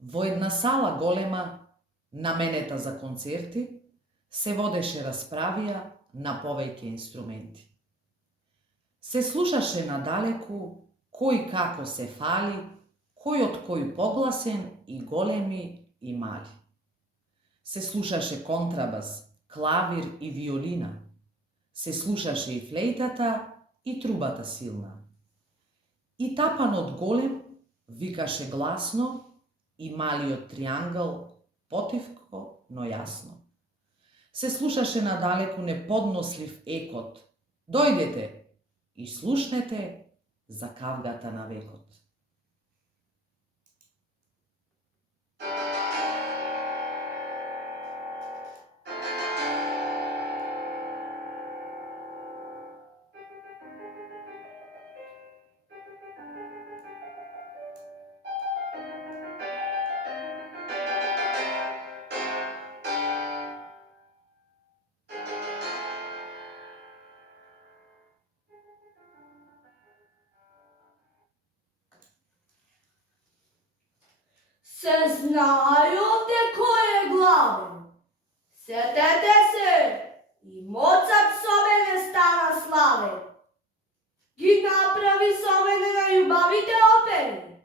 Во една сала голема, наменета за концерти, се водеше расправија на повеќе инструменти. Се слушаше надалеку кој како се фали, кој од кој погласен и големи и мали. Се слушаше контрабас, клавир и виолина. Се слушаше и флейтата и трубата силна. И тапанот голем викаше гласно и малиот триангл потивко, но јасно. Се слушаше надалеку неподнослив екот. Дојдете и слушнете за кавгата на векот. Се знају овде кој е главен. Сетете се, и Моцарт со мене стана славен. Ги направи со мене на љубавите опери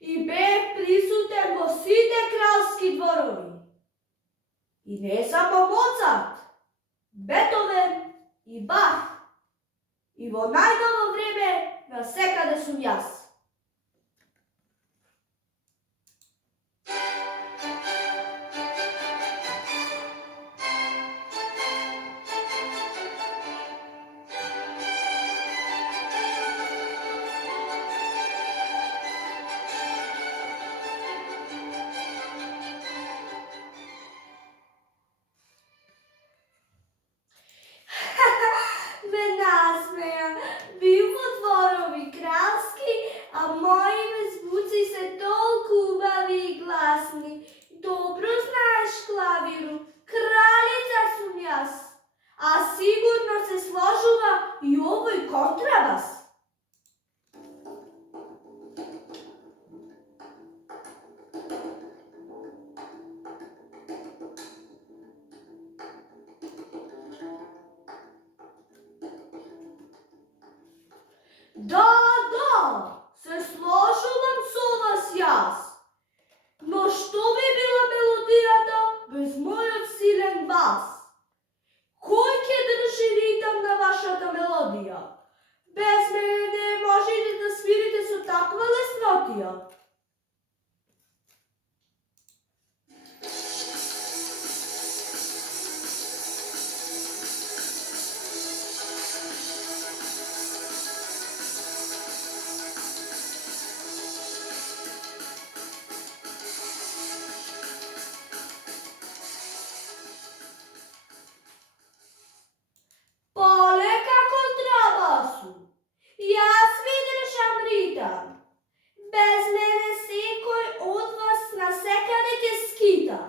и бев присутен во сите кралски дворови. И не само Моцарт, Бетовен и Бах. И во најново време на секаде сум јас. Ме насмеја, бил во дворови кралски, а моите звуци се толку убави и гласни. Добро знаеш клавиру, кралица сум јас, а сигурно се сложува и овој контрабас. Да, се сложувам со вас јас. Но што би била мелодијата без мојот силен бас? Кој ќе држи ритам на вашата мелодија? Без мене не можете да свирите со таква леснотија. Полека контрабасу, јас ви држам ритам. Без мене секој од вас на секаде ќе скита.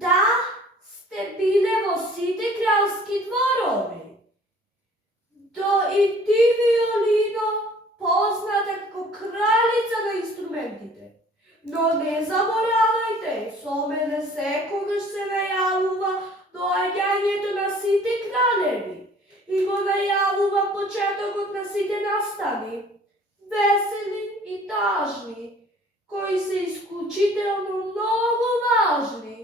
Да, сте биле во сите кралски дворови. Да и ти, виолино, позната како кралица на инструментите. Но не заборавајте, со мене секогаш се најавува доаѓањето на сите кралеви и го најавува почетокот на сите настани, весели и тажни, кои се исклучително многу важни.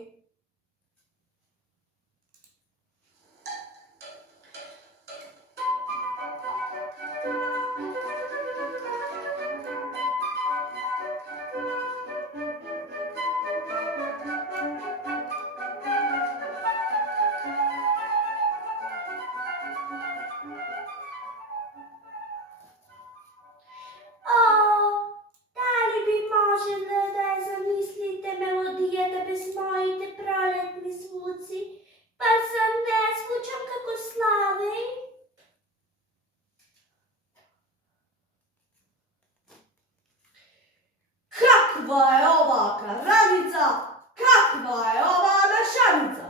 Дали би можеле да ја замислите мелодија kakva je ova karanica, kakva je ova našanica.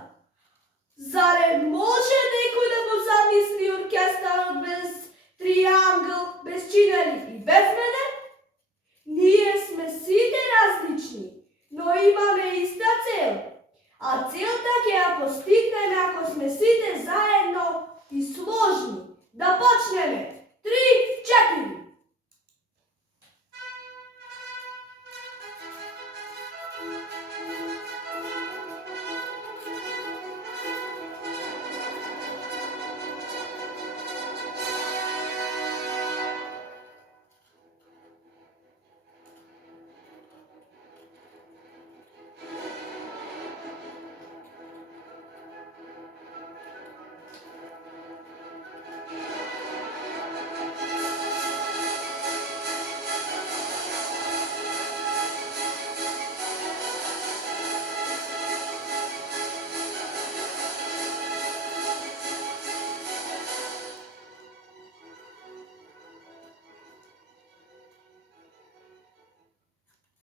Zar može neko da mu zamisli orkestar bez triangl, bez čineli i bez